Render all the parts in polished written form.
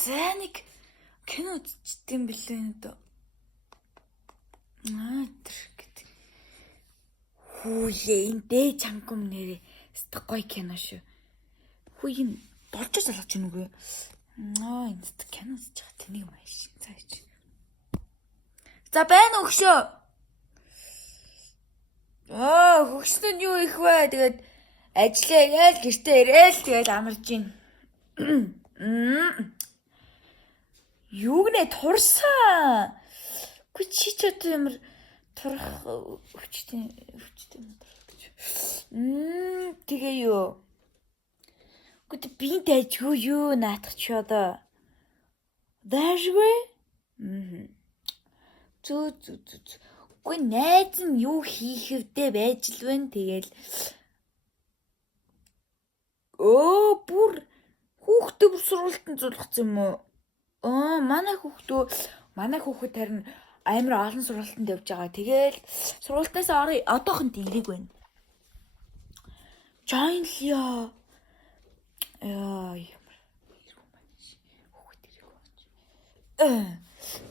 За нэг кино үзчихсэн бэлээ дөө. Тэр гэдэг. Хүүе энэ дэ чангам нэрээ стаг гоё кино шүү. Хүү энэ болж залгаж гин үгүй. Энэ кино үзэж байгаа тэнийг маш цааш. За байна өгшөө. Хөгснөд юу их вэ? Тэгээд ажиллаа яал гэртээ ирээл тэгээд амарж гин. Юу гэнэ турсан. Гү чи ч одоо ямар турах өвчтэй тэгээ юу. Гү би дайжгүй юу наатах ч одоо. Дайжгүй? Зү. Гү найз нь юу хийх вдэ байж л байна тэгэл. Бүр хүүхдээ бүр сургуультанд зулгацсан юм уу? Манай хүүхэд харин амар олон сургуультанд явж байгаа. Тэгэл сургуультаас одоохонд ирэг байна. Join Leo.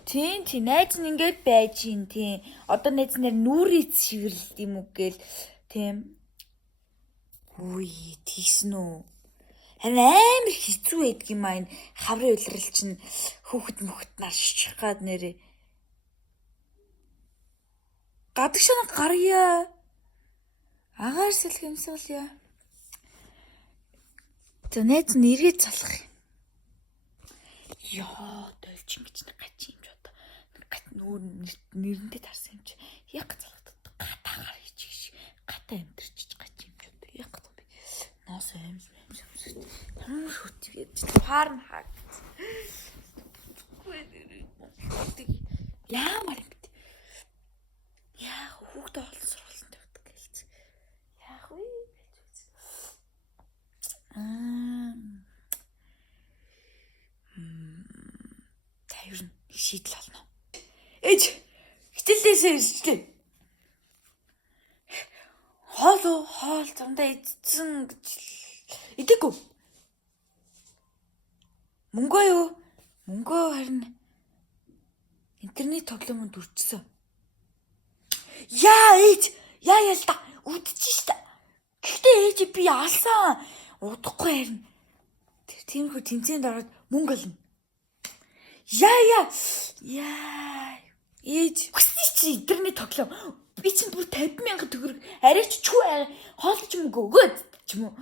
Тийм найз нь ингээд байж ин тийм. Одоо найз нар нүрээ цэвэрлэлт юм уу гээл тийм. Үгүй тийсэн үү? Харин амар хэцүү байдаг юм аа энэ хаврын улирал чинь хүүхэд мөхөт наршчих гад нэрээ. Гадагшаа гарья. Агаар сэлх юмсгалъя. За найз нь эргээд залах юм. Дөлчин гэж нэг гачи юм ч одоо. Гат нүүр нэрэндээ тарсан юм чи. Яг залхдаг. Гатаагаар хийчих. Гатаа амтэрчиж гачи юм ч одоо. Яг гатаа. Наас аим. Ямар хөтгээд фарм хаг. Яамар юм бэ? Яа хүүхдээ олон сургалтанд тавьдаг гэлц. Яах вэ гэж үз. Тайвар нэг шийдэл олно. Ээж хитэлдээсээ иржлээ. Хоол зундаа идсэн гэж идэхгүй. Мөнгөө юу? Мөнгөө харин интернет тоглоомонд үрчсэн. Яа ээж, яа л та үдчихэж та. Гэхдээ ээж би алсан. Удахгүй харин. Тиймэрхүү тэмцээнд ороод мөнгө олно. Яа. Ээж, өсөж чи интернет тоглоом. Би чинь бүр 50,000 төгрөг арайч чүү хоолч мөнгө өгөөд ч юм уу.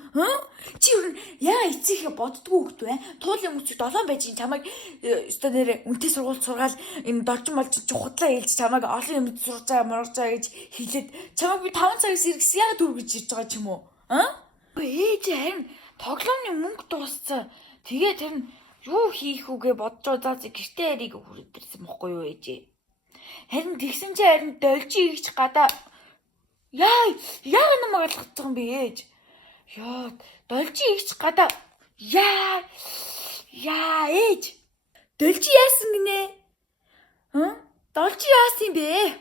Чи юу яа эцэг боддгоо хөвгт вэ? Туулын мөчөд 7 байж чамайг өстө нэрэ үнтэй сургууль сургаал энэ доржин болж чухадлаа хэлж чамайг олон юм сурж байгаа гэж хэлээд чамайг би 5 цагаас иргэсэн яагаад дүргэж ирж байгаа ч юм уу? Ээж харин тоглоомны мөнгө дууссан. Тэгээд харин юу хийх үгээ бодож байгаа гэртээ яриг хүрээд ирсэн бохгүй юу ээж? Харин тэгсэн чи харин должи игч гадаа яа намайг алгах гэж байгаа юм бэ ээж? Должи игч гадаа ээж. Должи яасан гинэ? Должи яасан бэ?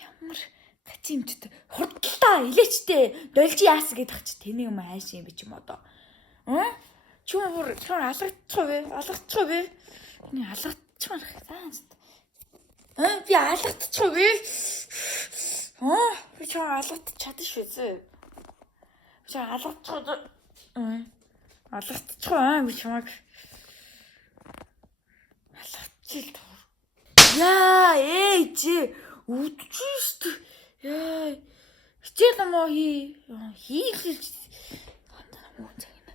Ямар гачи юмчтэй хурдталтаа илээчтэй. Должи яасан гэдэг чи тэний юм хайш юм би ч юм одоо. Чүр алгадчих вэ? Нэг алгадчих марах таанст. Би алгадчих вэ? Би чам алгадчих чадчих швэ. Чам алгадчих. Алгадчих би чамаг. Алгадчих тур. Яа ээж үдчих шүү дээ. Хичээл намаа хийлэлж. Хандаа мөн цаг юм.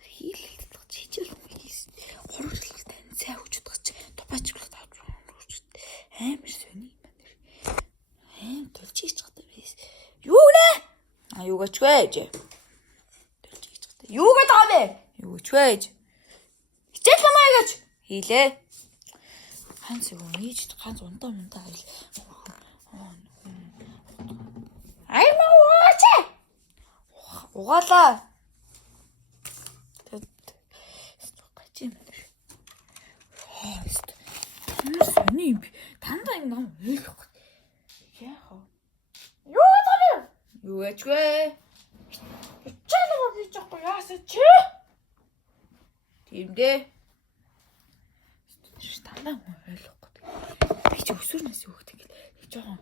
Хийлэлж хичээл хийсэн. Хорогчлог тань цай хүчтэй ч тупаачлах тавж амар сони юм байна. Төлчих чаддаг байс. Юу нэ? Юу гэж вэ? Төлчих чаддаг. Юу гэж байгаа бэ? Юу гэж вэ? Хичээл намаа гэж хийлээ. Ганц юу ээж ганц унтаа хэл. Аймаа угаалаа. Гачи юм байна. Сони юм. Тандаа юм нам ойлгох. Яах вэ? Юу гэдэг вэ? Юу гэж вэ? Чанаа гэж яахгүй яасан чи? Тийм дээ. Танаа ойлгохгүй. Би ч өсвөрнөөс өгд ингээд жоохон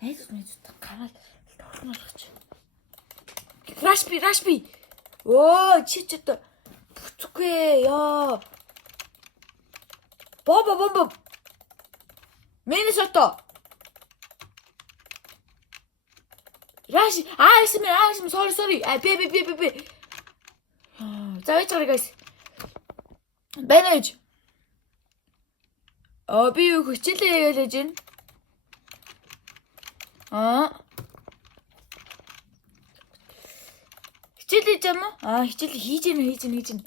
найз гараад торхнолгоч. Рашби. Оо, чи ч одоо бүцгүй яа. Бомба. Миннесота. Раш, sorry. Би. За байж гараа guys. Бэнэж. Би юу хичээлээ ялж байна. Хичээлээ жам уу? Хичээлээ хийж гэнэ.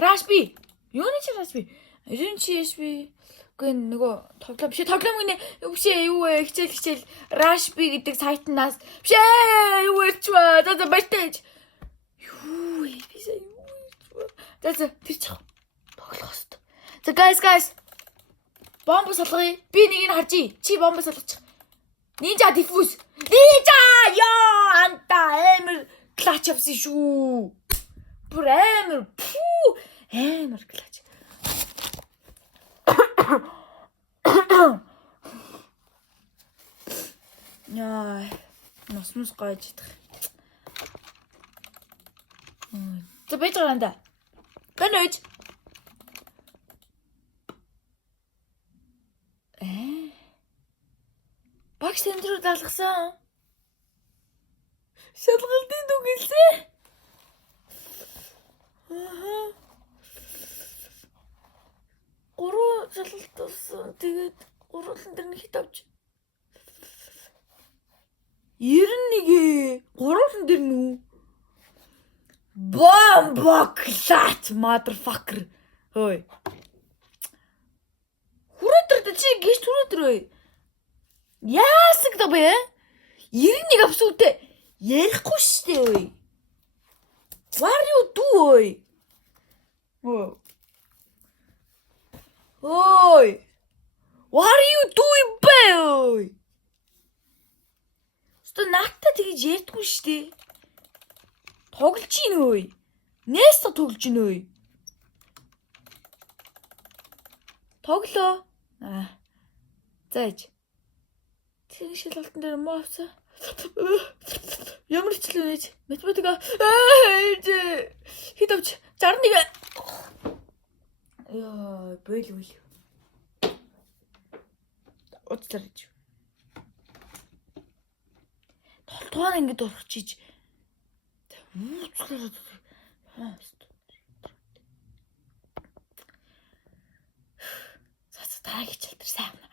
Рашби. Юуны чи Рашби? Ринчишби. Гэн нөгөө тоглоом биш. Тоглоом гинэ. Юу вэ? Хичээл. Rashbi гэдэг сайтнаас биш юу ярьчваа. За байтаж. Юу вэ? Би сая юу ярьчваа. За тэр чих. Тоглох хэвээр. За guys. Бомб салгая. Би нэг нь харжий. Чи бомб салгачих. Ninja diffuse. Яа анта эмэр клач авсан шүү. Бүр эмэр клач. Яа, мос гойж идэх. За байж байгаа юм да. Бэнэж. Багш тэндрүү даалгасан. Шалгалтын дүг гэлсэн. Гурван шалгалт болсон. Тэгээд гурван дээр нэг хит авч. 91 гурван дээр нүү. Бомба клач motherfucker. Хөөе. Хүрээдэр чи гიშ түрээдэр вэ? Яасаг да бэ? 91 авсан үтэй. Ярихгүй штэ ой. What you do ой? Ой. What are you doing бэ ой? Стэ наатта тэгж ярьдгүй штэ. Тоглож ийн ой. Нээстэ тоглож ийн ой. Тоглоо. Зааж. Тэр шалгалтын дээр муу авсан. Ямар хичээл вэ? Математика. Хит авч 61. Яа, бэл. Уцларч. Толтугаар ингэж урахчиж. Уцлараад. За дараагийн хичээл дээр сайн байна.